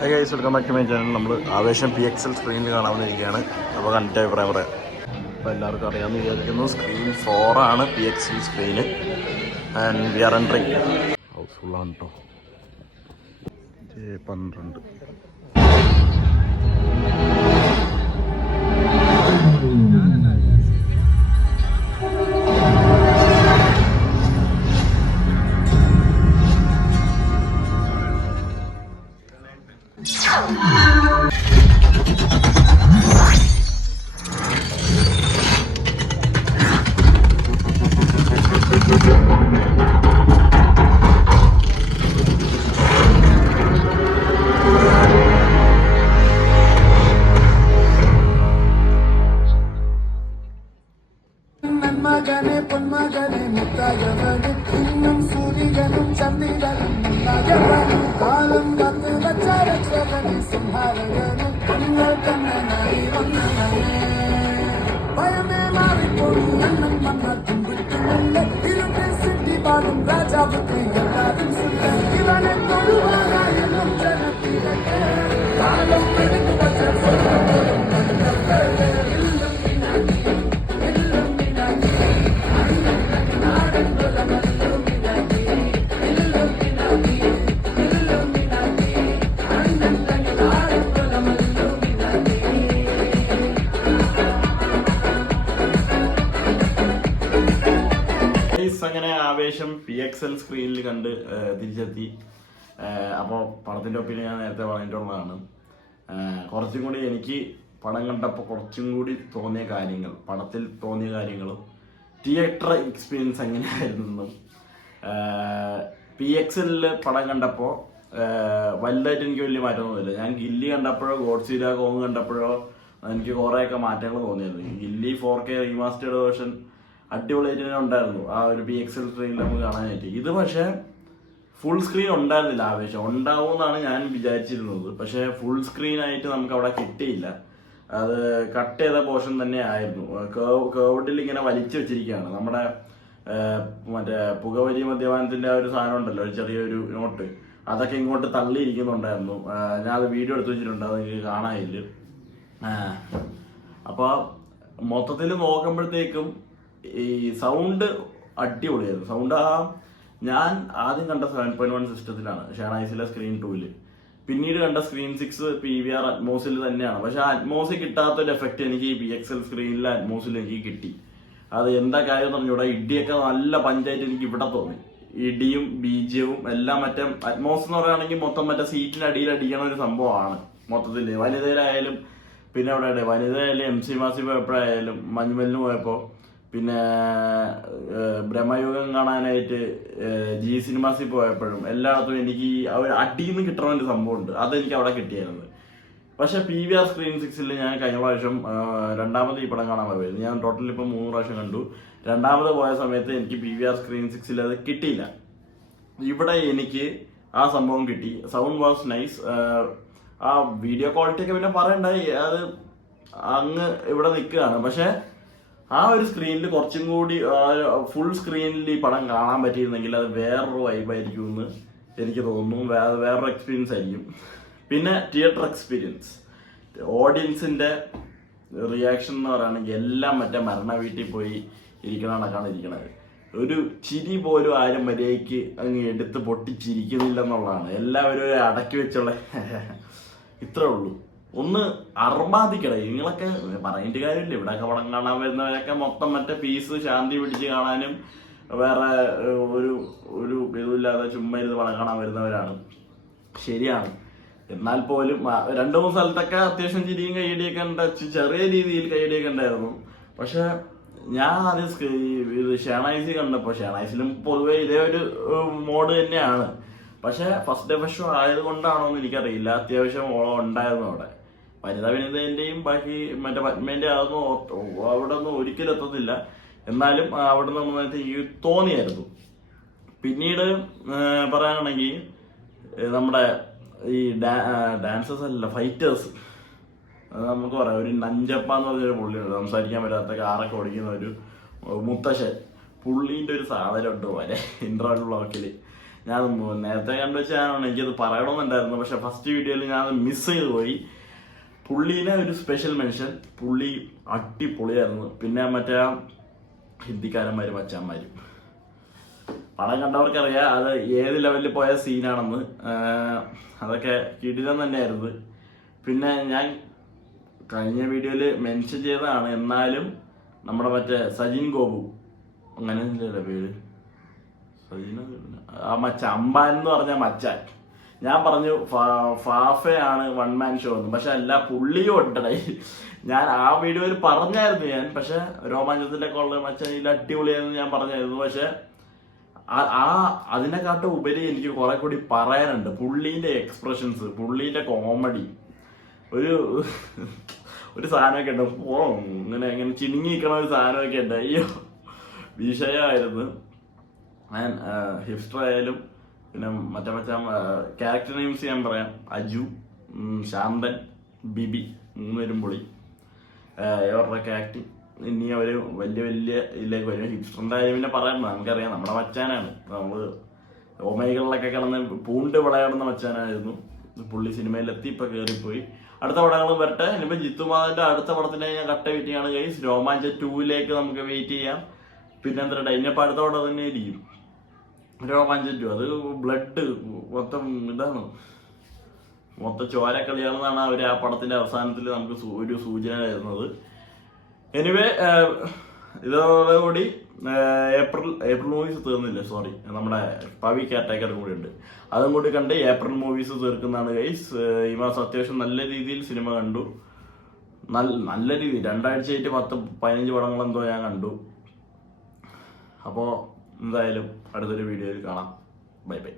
Hi guys, welcome back to my channel. നമ്മൾ ആവേശം PXL സ്ക്രീനിൽ കാണാവുന്നതിരിക്കുകയാണ്. അപ്പോൾ കണ്ടിട്ട് അഭിപ്രായം പറയാം. അപ്പോൾ എല്ലാവർക്കും അറിയാമെന്ന് വിചാരിക്കുന്നു, സ്ക്രീൻ 4 ആണ് PXL screen. And we are entering. ഹൗസ്ഫുള്ളാണ് കേട്ടോ. 12. മകനെ പൊന്മകനെ മുത്തകവന് ഇന്നും സൂര്യനും ചന്ദ്രനും മകവന് കാലം കത്ത് വച്ചാരക്ഷകന് സംഹാരകന് നിങ്ങൾ കണ്ണനായി വന്നവനെ ഭയമേ മാറിപ്പോയി എണ്ണം വന്ന തുമ്പിട്ടുമില്ല ഇരുട്ടിൽ സിദ്ധി പാടും രാജാപുത്രി എല്ലാവരും സുന്ദർ ഇവനെ തൊഴുവാനായെന്നും ജനത്തിരക്ക് കാലം എടുത്തു വച്ച സ്വർഗ്ഗങ്ങളും മണ്ണുകളെ അങ്ങനെ ആവേശം PXL സ്ക്രീനിൽ കണ്ട് തിരിച്ചെത്തി. അപ്പോൾ പടത്തിൻ്റെ ഒപ്പിനിയൻ ഞാൻ നേരത്തെ പറഞ്ഞിട്ടുള്ളതാണ്. കുറച്ചും കൂടി എനിക്ക് പടം കണ്ടപ്പോൾ കുറച്ചും കൂടി തോന്നിയ കാര്യങ്ങൾ, പടത്തിൽ തോന്നിയ കാര്യങ്ങളും തിയേറ്റർ എക്സ്പീരിയൻസ് എങ്ങനെയായിരുന്നെന്നും PXL പടം കണ്ടപ്പോൾ വലുതായിട്ട് എനിക്ക് വലിയ മാറ്റമൊന്നുമില്ല. ഞാൻ ഗില്ലി കണ്ടപ്പോഴോ ഗോഡ്സില്ല കോങ് കണ്ടപ്പോഴോ എനിക്ക് കുറേയൊക്കെ മാറ്റങ്ങൾ തോന്നിയിരുന്നു. ഗില്ലി 4K റീമാസ്റ്റേർഡ് വേർഷൻ അടിപൊളിയായിട്ട് തന്നെ ഉണ്ടായിരുന്നു ആ ഒരു PXL സ്ക്രീനിൽ നമുക്ക് കാണാനായിട്ട്. ഇത് പക്ഷേ ഫുൾ സ്ക്രീൻ ഉണ്ടായിരുന്നില്ല. ആവേശം ഉണ്ടാവും എന്നാണ് ഞാൻ വിചാരിച്ചിരുന്നത്. പക്ഷേ ഫുൾ സ്ക്രീനായിട്ട് നമുക്ക് അവിടെ കിട്ടിയില്ല. അത് കട്ട് ചെയ്ത പോർഷൻ തന്നെ ആയിരുന്നു. കേർഡിൽ ഇങ്ങനെ വലിച്ചു വെച്ചിരിക്കുകയാണ്. നമ്മുടെ മറ്റേ പുകവലി മദ്യപാനത്തിന്റെ ആ ഒരു സാധനം ഉണ്ടല്ലോ, ഒരു ചെറിയൊരു നോട്ട്, അതൊക്കെ ഇങ്ങോട്ട് തള്ളിയിരിക്കുന്നുണ്ടായിരുന്നു. ഞാൻ അത് വീഡിയോ എടുത്ത് വെച്ചിട്ടുണ്ട്, അത് എനിക്ക് കാണാനില്ല. അപ്പോൾ മൊത്തത്തിൽ നോക്കുമ്പോഴത്തേക്കും ഈ സൗണ്ട് അടിപൊളിയായിരുന്നു. സൗണ്ട് ഞാൻ ആദ്യം കണ്ട 7.1 സിസ്റ്റത്തിലാണ്, ഷാനൈസിലെ സ്ക്രീൻ 2-ൽ. പിന്നീട് കണ്ട സ്ക്രീൻ 6 PVR അറ്റ്മോസിൽ തന്നെയാണ്. പക്ഷെ അറ്റ്മോസിൽ കിട്ടാത്തൊരു എഫക്റ്റ് എനിക്ക് ഈ PXL സ്ക്രീനിലെ അറ്റ്മോസിൽ എനിക്ക് കിട്ടി. അത് എന്താ കാര്യം എന്ന് പറഞ്ഞൂടെ, ഇടിയൊക്കെ നല്ല പഞ്ചായത്ത് എനിക്ക് ഇവിടെ തോന്നി. ഇടിയും ബീജവും എല്ലാം മറ്റേ അറ്റ്മോസ് എന്ന് പറയുകയാണെങ്കിൽ മൊത്തം മറ്റേ സീറ്റിന് അടിയിൽ അടിക്കണ ഒരു സംഭവമാണ് മൊത്തത്തിൽ. വനിതയിലായാലും പിന്നെ അവിടെ വനിതയായാലും MC മാസി പോയപ്പോഴായാലും മഞ്ഞുമലിന് പോയപ്പോൾ, പിന്നെ ബ്രഹ്മയുഗം കാണാനായിട്ട് ജി സിനിമാസിൽ പോയപ്പോഴും എല്ലായിടത്തും എനിക്ക് അടിയിൽ നിന്ന് കിട്ടണ ഒരു സംഭവമുണ്ട്. അതെനിക്ക് അവിടെ കിട്ടിയായിരുന്നു. പക്ഷെ PVR സ്ക്രീൻ 6-ൽ ഞാൻ കഴിഞ്ഞ പ്രാവശ്യം രണ്ടാമത് ഈ പടം കാണാൻ പോയിരുന്നു. ഞാൻ ടോട്ടൽ ഇപ്പം 3 പ്രാവശ്യം കണ്ടു. രണ്ടാമത് പോയ സമയത്ത് എനിക്ക് PVR സ്ക്രീൻ 6-ൽ അത് കിട്ടിയില്ല. ഇവിടെ എനിക്ക് ആ സംഭവം കിട്ടി. Sound was nice. ആ വീഡിയോ ക്വാളിറ്റി ഒക്കെ പിന്നെ പറയണ്ടായി, അത് അങ്ങ് ഇവിടെ നിൽക്കുകയാണ്. പക്ഷെ ആ ഒരു സ്ക്രീനിൽ കുറച്ചും കൂടി ഫുൾ സ്ക്രീനിൽ ഈ പടം കാണാൻ പറ്റിയിരുന്നെങ്കിൽ അത് വേറൊരു വൈബായിരിക്കും എന്ന് എനിക്ക് തോന്നുന്നു. വേറൊരു എക്സ്പീരിയൻസ് ആയിരിക്കും. പിന്നെ തിയേറ്റർ എക്സ്പീരിയൻസ്, ഓഡിയൻസിന്റെ റിയാക്ഷൻ എന്ന് പറയുകയാണെങ്കിൽ എല്ലാം മറ്റേ മരണ വീട്ടിൽ പോയി ഇരിക്കണ കണക്കാണ് ഇരിക്കണത്. ഒരു ചിരി പോലും ആരും മര്യാദയ്ക്ക് അങ്ങ് എടുത്ത് പൊട്ടിച്ചിരിക്കുന്നില്ലെന്നുള്ളതാണ്. എല്ലാവരും അടക്കി വെച്ചുള്ള ഇത്രേ ഉള്ളൂ. ഒന്ന് അർമാദിക്കട. നിങ്ങളൊക്കെ പറഞ്ഞിട്ട് കാര്യമില്ല, ഇവിടെയൊക്കെ പടം കാണാൻ വരുന്നവരൊക്കെ മൊത്തം മറ്റേ പീസ് ശാന്തി പിടിച്ച് കാണാനും വേറെ ഒരു ഇതുമില്ലാതെ ചുമ്മാ ഇരുന്ന് പടം കാണാൻ വരുന്നവരാണ്. ശരിയാണ്. എന്നാൽ പോലും 2-3 സ്ഥലത്തൊക്കെ അത്യാവശ്യം ചിരിയും കൈയടിയൊക്കെ ഉണ്ട്, ചെറിയ രീതിയിൽ കൈയടിയൊക്കെ ഉണ്ടായിരുന്നു. പക്ഷെ ഞാൻ ആദ്യം ഇത് ഷാനൈസി കണ്ടപ്പോൾ, ഷാനൈസിലും പൊതുവെ ഇതേ ഒരു മോഡ് തന്നെയാണ്. പക്ഷെ ഫസ്റ്റ് ഡേ ഫസ്റ്റ് ഷോ ആയതുകൊണ്ടാണോ എന്ന് എനിക്കറിയില്ല, അത്യാവശ്യം ഓളം ഉണ്ടായിരുന്നു അവിടെ. വനിതേന്റെയും ബാക്കി മറ്റേ പത്മേന്റെ അതൊന്നും അവിടെ ഒന്നും ഒരിക്കലും എത്തത്തില്ല. എന്നാലും അവിടെ നിന്ന് എനിക്ക് തോന്നിയായിരുന്നു. പിന്നീട് പറയാനാണെങ്കിൽ നമ്മുടെ ഈ ഡാൻസേഴ്സ് അല്ല, ഫൈറ്റേഴ്സ്, നമുക്ക് പറയാം. ഒരു നഞ്ചപ്പ എന്ന് പറഞ്ഞൊരു പുള്ളിയുണ്ട്, സംസാരിക്കാൻ പറ്റാത്ത കാറൊക്കെ ഓടിക്കുന്ന ഒരു മുത്തശ്ശൻ. പുള്ളീൻ്റെ ഒരു സാധനം ഉണ്ട് പോലെ ഇൻട്രോൾ ബ്ലോക്കിൽ ഞാൻ നേരത്തെ കണ്ടുവെച്ചാണ് എനിക്കത് പറയണമെന്നുണ്ടായിരുന്നു. പക്ഷെ ഫസ്റ്റ് വീഡിയോയിൽ ഞാൻ മിസ് ചെയ്ത് പോയി. പുള്ളീനെ ഒരു സ്പെഷ്യൽ മെൻഷൻ. പുള്ളി അടിപൊളിയായിരുന്നു. പിന്നെ മറ്റേ ഹിന്ദിക്കാരന്മാരും അച്ഛന്മാരും പടം കണ്ടവർക്കറിയാം അത് ഏത് ലെവലിൽ പോയ സീനാണെന്ന്. അതൊക്കെ കിടിലം തന്നെയായിരുന്നു. പിന്നെ ഞാൻ കഴിഞ്ഞ വീഡിയോയിൽ മെൻഷൻ ചെയ്തതാണ്, എന്നാലും നമ്മുടെ മറ്റേ സജിൻ ഗോപു, അങ്ങനെ പേര് സജിന, ആ അമ്പാൻ എന്ന് പറഞ്ഞ മച്ചാൻ, ഞാൻ പറഞ്ഞു ഫാഫയാണ് വൺ മാൻ ഷോ എന്ന്. പക്ഷെ അല്ല, പുള്ളിയും ഉണ്ടടേ. ഞാൻ ആ വീഡിയോയിൽ പറഞ്ഞായിരുന്നു ഞാൻ. പക്ഷെ രോമാഞ്ചത്തിന്റെ കൊള്ള മച്ചാൻ ഇതിൽ അടിപൊളിയായിരുന്നു ഞാൻ പറഞ്ഞായിരുന്നു. പക്ഷെ അതിനെക്കാട്ടും ഉപരി എനിക്ക് കുറെ കൂടി പറയാനുണ്ട്. പുള്ളീന്റെ എക്സ്പ്രഷൻസ്, പുള്ളീന്റെ കോമഡി, ഒരു സാധനമൊക്കെ ഉണ്ട്. ഇങ്ങനെ ചിണുങ്ങി നിൽക്കണ ഒരു സാധനമൊക്കെ ഉണ്ട്. അയ്യോ വിഷയമായിരുന്നു. ഞാൻ ഹിപ്സ്റ്റർ ആയാലും പിന്നെ മറ്റേ ക്യാരക്ടർ നെയിംസ് ഞാൻ പറയാം. അജു, ശാന്തൻ, ബിബി, 3 പേരും പൊളി. ഇവരുടെയൊക്കെ ആക്ടിങ് ഇനി അവര് വലിയ ഇതിലേക്ക് വരും. ഹിപ്സ്റ്ററിന്റെ കാര്യം പിന്നെ പറയണ്ട, നമുക്കറിയാം, നമ്മുടെ മച്ചാനാണ്. നമ്മള് ഓമൈകളിലൊക്കെ കിടന്ന് പൂണ്ട് വിളയാടുന്ന മച്ചാനായിരുന്നു. പുള്ളി സിനിമയിലെത്തി, ഇപ്പൊ കയറിപ്പോയി. അടുത്ത പടങ്ങൾ വരട്ടെ. ഇനിയിപ്പോ ജിത്തുമാധവന്റെ അടുത്ത പടത്തിന്റെ ഞാൻ കട്ട വെയിറ്റിംഗ് ആണ് ഗൈസ്. രോമാഞ്ചം 2 നമുക്ക് വെയിറ്റ് ചെയ്യാം. പിന്നെ എന്താ ഇനിയിപ്പോ അടുത്ത പടം തന്നെ ആയിരിക്കും രോമാഞ്ചം 2. അത് ബ്ലഡ് മൊത്തം ഇതാണ്, മൊത്തം ചോരക്കളിയാണെന്നാണ് അവർ ആ പടത്തിന്റെ അവസാനത്തിൽ നമുക്ക് ഒരു സൂചന തരുന്നത്. എനിവേ ഇതോടുകൂടി ഏപ്രിൽ മൂവീസ് തീർന്നില്ല, സോറി, നമ്മുടെ പവി കെയർടേക്കർ കൂടി ഉണ്ട്. അതും കൂടി കണ്ട് ഏപ്രിൽ മൂവീസ് തീർക്കുന്നതാണ് ഗൈസ്. ഈ മാസം അത്യാവശ്യം നല്ല രീതിയിൽ സിനിമ കണ്ടു. നല്ല രീതിയിൽ 2 ആഴ്ചയായിട്ട് 10-15 പടങ്ങളെന്തോ ഞാൻ കണ്ടു. അപ്പോൾ എന്തായാലും അടുത്തൊരു വീഡിയോയിൽ കാണാം. Bye bye.